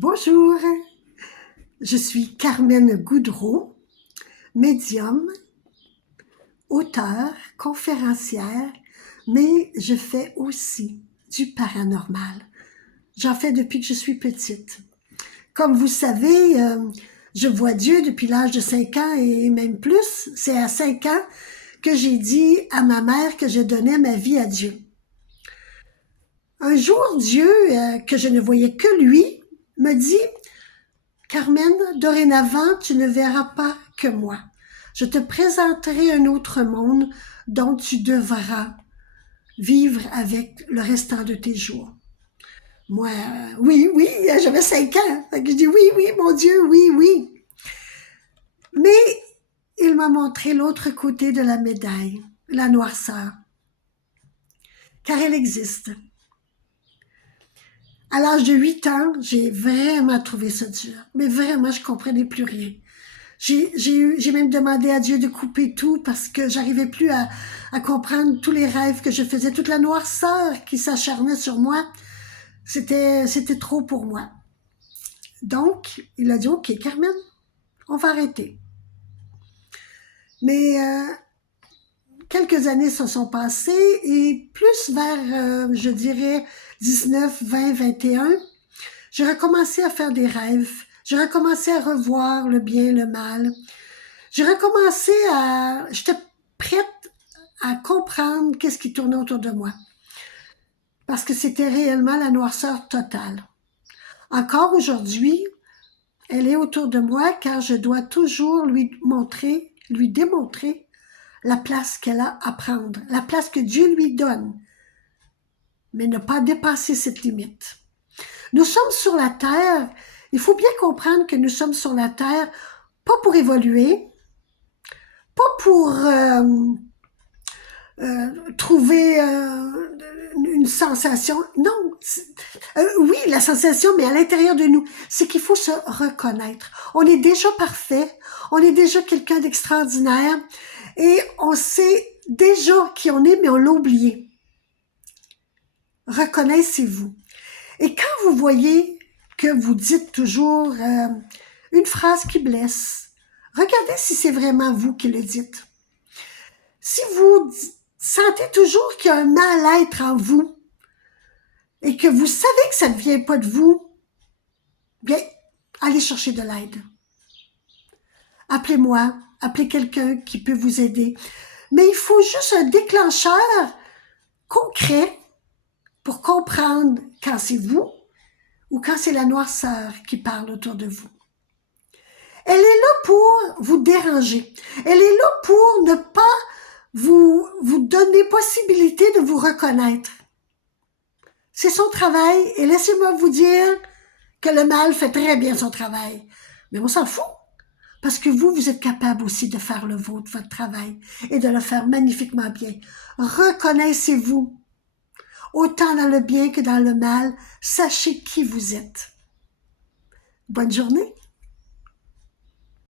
Bonjour, je suis Carmen Goudreau, médium, auteure, conférencière, mais je fais aussi du paranormal. J'en fais depuis que je suis petite. Comme vous savez, je vois Dieu depuis l'âge de 5 ans et même plus. C'est à 5 ans que j'ai dit à ma mère que je donnais ma vie à Dieu. Un jour, Dieu, que je ne voyais que lui, me dit: Carmen, dorénavant, tu ne verras pas que moi. Je te présenterai un autre monde dont tu devras vivre avec le restant de tes jours. Moi, oui, j'avais 5 ans. Fait que je dis oui, mon Dieu, oui. Mais il m'a montré l'autre côté de la médaille, la noirceur. Car elle existe. À l'âge de 8 ans, j'ai vraiment trouvé ça dur. Mais vraiment, je comprenais plus rien. J'ai même demandé à Dieu de couper tout parce que j'arrivais plus à comprendre tous les rêves que je faisais, toute la noirceur qui s'acharnait sur moi. C'était trop pour moi. Donc, il a dit: OK, Carmen, on va arrêter. Mais quelques années se sont passées et plus vers, je dirais, 19, 20, 21, j'ai recommencé à faire des rêves. J'ai recommencé à revoir le bien, le mal. J'ai recommencé j'étais prête à comprendre qu'est-ce qui tournait autour de moi. Parce que c'était réellement la noirceur totale. Encore aujourd'hui, elle est autour de moi car je dois toujours lui démontrer la place qu'elle a à prendre, la place que Dieu lui donne, mais ne pas dépasser cette limite. Nous sommes sur la terre, il faut bien comprendre que nous sommes sur la terre, pas pour évoluer, pas pour trouver une sensation. Non, oui, la sensation, mais à l'intérieur de nous, c'est qu'il faut se reconnaître. On est déjà parfait, on est déjà quelqu'un d'extraordinaire et on sait déjà qui on est, mais on l'a oublié. Reconnaissez-vous. Et quand vous voyez que vous dites toujours une phrase qui blesse, regardez si c'est vraiment vous qui le dites. Si vous sentez toujours qu'il y a un mal-être en vous et que vous savez que ça ne vient pas de vous, bien, allez chercher de l'aide. Appelez-moi, appelez quelqu'un qui peut vous aider. Mais il faut juste un déclencheur concret pour comprendre quand c'est vous ou quand c'est la noirceur qui parle autour de vous. Elle est là pour vous déranger. Elle est là pour ne pas vous donner possibilité de vous reconnaître. C'est son travail et laissez-moi vous dire que le mal fait très bien son travail. Mais on s'en fout parce que vous êtes capable aussi de faire le vôtre, votre travail, et de le faire magnifiquement bien. Reconnaissez-vous, autant dans le bien que dans le mal. Sachez qui vous êtes. Bonne journée.